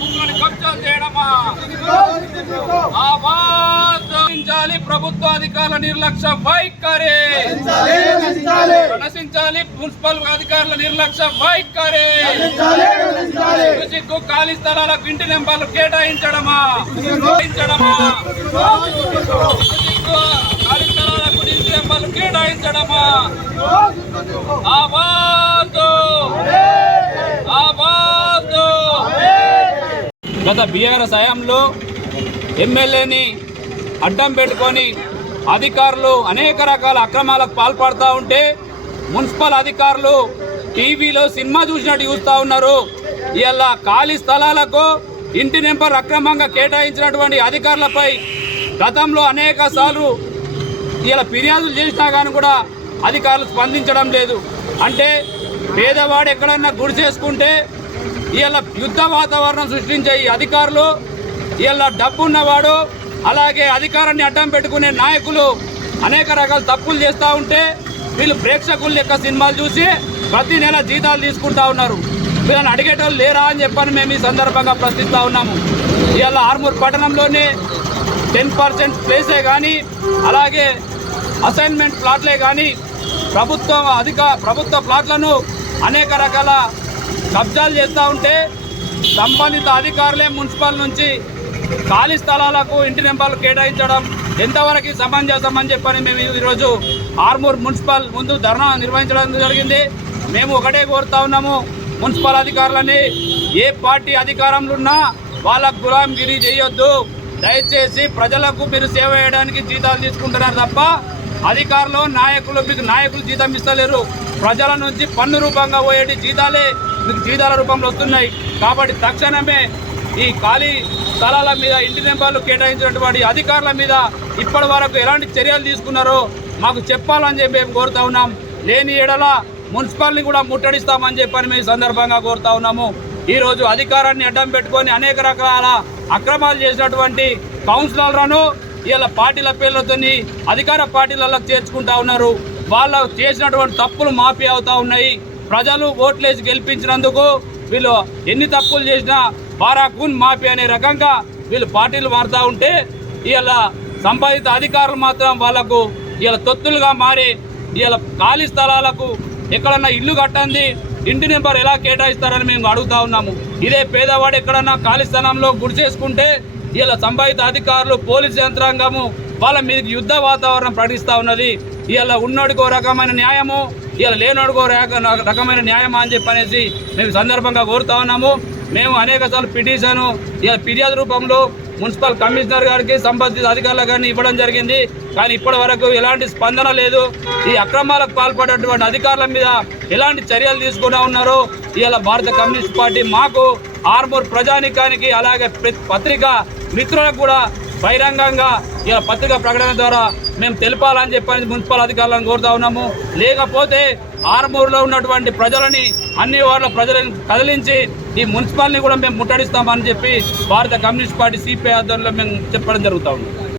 భూములను కబ్జాలు చేయడమా? నశించాలి ప్రభుత్వ అధికారుల నిర్లక్ష్య వైఖరి. నశించాలి మున్సిపల్ అధికారుల నిర్లక్ష్య వైఖరి. సిగ్గు ఖాళీ స్థలాలకు ఇంటి నెంబర్లు కేటాయించడమా? కేటాయించడమా? ఖాళీ స్థలాలకు ఇంటి నెంబర్లు కేటాయించడమా? గత బీఆర్ఎస్ హయాంలో ఎమ్మెల్యేని అడ్డం పెట్టుకొని అధికారులు అనేక రకాల అక్రమాలకు పాల్పడుతూ ఉంటే మున్సిపల్ అధికారులు టీవీలో సినిమా చూసినట్టు చూస్తూ ఉన్నారు. ఇలా ఖాళీ స్థలాలకు ఇంటి నెంబర్ అక్రమంగా కేటాయించినటువంటి అధికారులపై గతంలో అనేక సార్లు ఇలా ఫిర్యాదులు చేసినా కానీ కూడా అధికారులు స్పందించడం లేదు. అంటే పేదవాడు ఎక్కడన్నా గుడి చేసుకుంటే వీళ్ళ యుద్ధ వాతావరణం సృష్టించే ఈ అధికారులు వీళ్ళ డబ్బు ఉన్నవాడు అలాగే అధికారాన్ని అడ్డం పెట్టుకునే నాయకులు అనేక రకాల తప్పులు చేస్తూ ఉంటే వీళ్ళు ప్రేక్షకుల యొక్క సినిమాలు చూసి ప్రతి నెల జీతాలు తీసుకుంటా ఉన్నారు. వీళ్ళని అడిగేటోళ్ళు లేరా అని చెప్పని మేము ఈ సందర్భంగా ప్రశ్నిస్తూ ఉన్నాము. ఇవాళ ఆర్మూర్ పట్టణంలోనే టెన్ పర్సెంట్ ప్లేసే కానీ అలాగే అసైన్మెంట్ ప్లాట్లే కానీ ప్రభుత్వ అధిక ప్రభుత్వ ప్లాట్లను అనేక రకాల కబ్జాలు చేస్తూ ఉంటే సంబంధిత అధికారులే మున్సిపల్ నుంచి ఖాళీ స్థలాలకు ఇంటి నెంబర్లు కేటాయించడం ఎంతవరకు సమంజసం అని చెప్పని మేము ఈరోజు ఆర్మూర్ మున్సిపల్ ముందు ధర్నా నిర్వహించడం జరిగింది. మేము ఒకటే కోరుతా ఉన్నాము మున్సిపల్ అధికారులని ఏ పార్టీ అధికారంలో ఉన్నా వాళ్ళకు గులాంగిరి చేయొద్దు. దయచేసి ప్రజలకు మీరు సేవ చేయడానికి జీతాలు తీసుకుంటున్నారు తప్ప అధికారులు నాయకులు మీకు నాయకులు జీతం ఇస్తలేరు. ప్రజల నుంచి పన్ను రూపంగా పోయేటి జీతాలే మీకు జీతాల రూపంలో వస్తున్నాయి. కాబట్టి తక్షణమే ఈ ఖాళీ స్థలాల మీద ఇంటి నెంబర్లు కేటాయించినటువంటి అధికారుల మీద ఇప్పటి వరకు ఎలాంటి చర్యలు తీసుకున్నారో మాకు చెప్పాలని చెప్పి మేము కోరుతా ఉన్నాం. లేని ఎడల మున్సిపాల్ని కూడా ముట్టడిస్తామని చెప్పని మేము సందర్భంగా కోరుతా ఉన్నాము. ఈరోజు అధికారాన్ని అడ్డం పెట్టుకొని అనేక రకాల అక్రమాలు చేసినటువంటి కౌన్సిలర్లను ఇలా పార్టీల పేర్లతోని అధికార పార్టీలలో చేర్చుకుంటా ఉన్నారు. వాళ్ళు చేసినటువంటి తప్పులు మాఫీ అవుతా ఉన్నాయి. ప్రజలు ఓట్లేసి గెలిపించినందుకు వీళ్ళు ఎన్ని తప్పులు చేసినా బారాకూన్ మాఫీ అనే రకంగా వీళ్ళు పార్టీలు మారుతూ ఉంటే ఇవాళ సంపాదిత అధికారులు మాత్రం వాళ్ళకు ఇలా తొత్తులుగా మారి ఇలా ఖాళీ స్థలాలకు ఎక్కడన్నా ఇల్లు కట్టండి ఇంటి నెంబర్ ఎలా కేటాయిస్తారని మేము అడుగుతా ఉన్నాము. ఇదే పేదవాడు ఎక్కడన్నా ఖాళీ స్థలంలో గుడి చేసుకుంటే ఇలా సంబంధిత అధికారులు పోలీస్ యంత్రాంగము వాళ్ళ మీదకి యుద్ధ వాతావరణం ప్రకటిస్తూ ఉన్నది. ఇలా ఉన్నోడికో రకమైన న్యాయము ఇలా లేనడుకో రకమైన న్యాయం అని చెప్పి అనేసి మేము సందర్భంగా కోరుతా ఉన్నాము. మేము అనేక సార్లు పిటిషన్ ఇలా ఫిర్యాదు రూపంలో మున్సిపల్ కమిషనర్ గారికి సంబంధిత అధికారులకు కానీ ఇవ్వడం జరిగింది. కానీ ఇప్పటి వరకు ఎలాంటి స్పందన లేదు. ఈ అక్రమాలకు పాల్పడేటువంటి అధికారుల మీద ఎలాంటి చర్యలు తీసుకుంటా ఉన్నారో ఇలా భారత కమ్యూనిస్ట్ పార్టీ మాకు ఆర్మూర్ ప్రజానికానికి అలాగే పత్రిక మిత్రులకు కూడా బహిరంగంగా ఇలా పత్రికా ప్రకటన ద్వారా మేము తెలపాలని చెప్పని మున్సిపల్ అధికారులను కోరుతా ఉన్నాము. లేకపోతే ఆర్మూర్లో ఉన్నటువంటి ప్రజలని అన్ని వాళ్ళ ప్రజలను కదిలించి ఈ మున్సిపల్ని కూడా మేము ముట్టడిస్తామని చెప్పి భారత కమ్యూనిస్ట్ పార్టీ సిపిఐ ఆధ్వర్యంలో మేము చెప్పడం జరుగుతూ ఉంది.